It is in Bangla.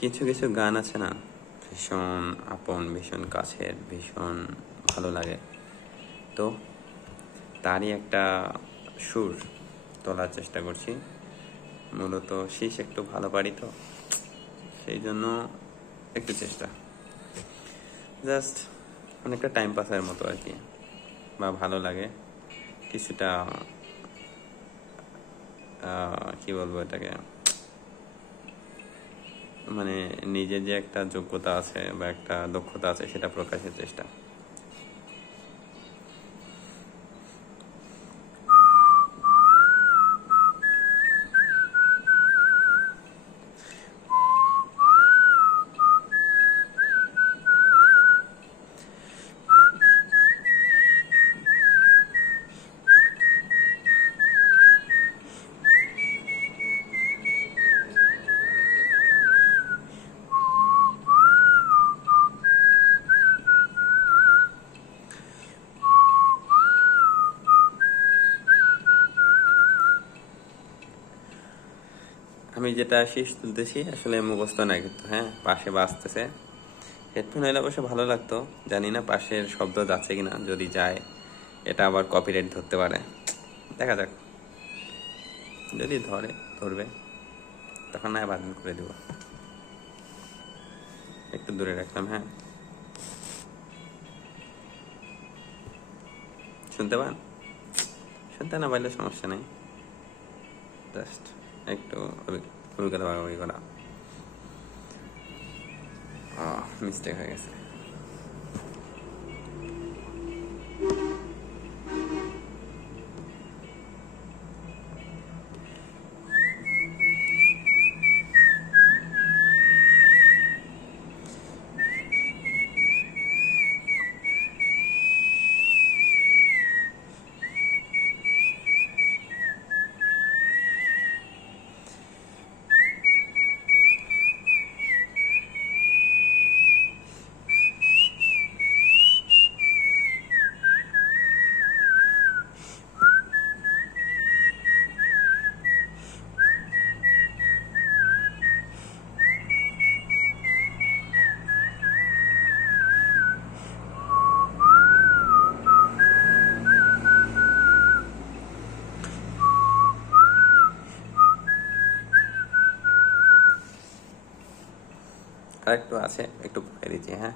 কিছু কিছু গান আছে না, ভীষণ আপন, ভীষণ কাছের, ভীষণ ভালো লাগে। তো তারই একটা সুর তোলার চেষ্টা করছি। মূলত শীষ একটু ভালো পারি তো, সেই জন্য একটু চেষ্টা, জাস্ট অনেকটা টাইম পাসের মতো আর কি, বা ভালো লাগে কিছুটা। কি বলবো এটাকে, মানে নিজের যে একটা যোগ্যতা আছে বা একটা দক্ষতা আছে সেটা প্রকাশের চেষ্টা। আমি যেটা শীষ তুলতেছি আসলে মুখস্থ না, কিন্তু হ্যাঁ পাশে বাজতেছে। হেডফোন হলে অবশ্য ভালো লাগতো, জানি না পাশের শব্দ যাচ্ছে কিনা, যদি যায় এটা আবার কপিরাইট ধরতে পারে, দেখা যাক। যদি ধরবে তখন না বাতিল করে দেবো। একটু দূরে রাখলাম, হ্যাঁ। শুনতে পান? শুনতে না পাইলে সমস্যা নেই, জাস্ট একটু অভিজ্ঞতা ভাগাভাগি করা। মিস্টেক হয়ে গেছে। আর একটু আছে, একটু পরে দিচ্ছি, হ্যাঁ।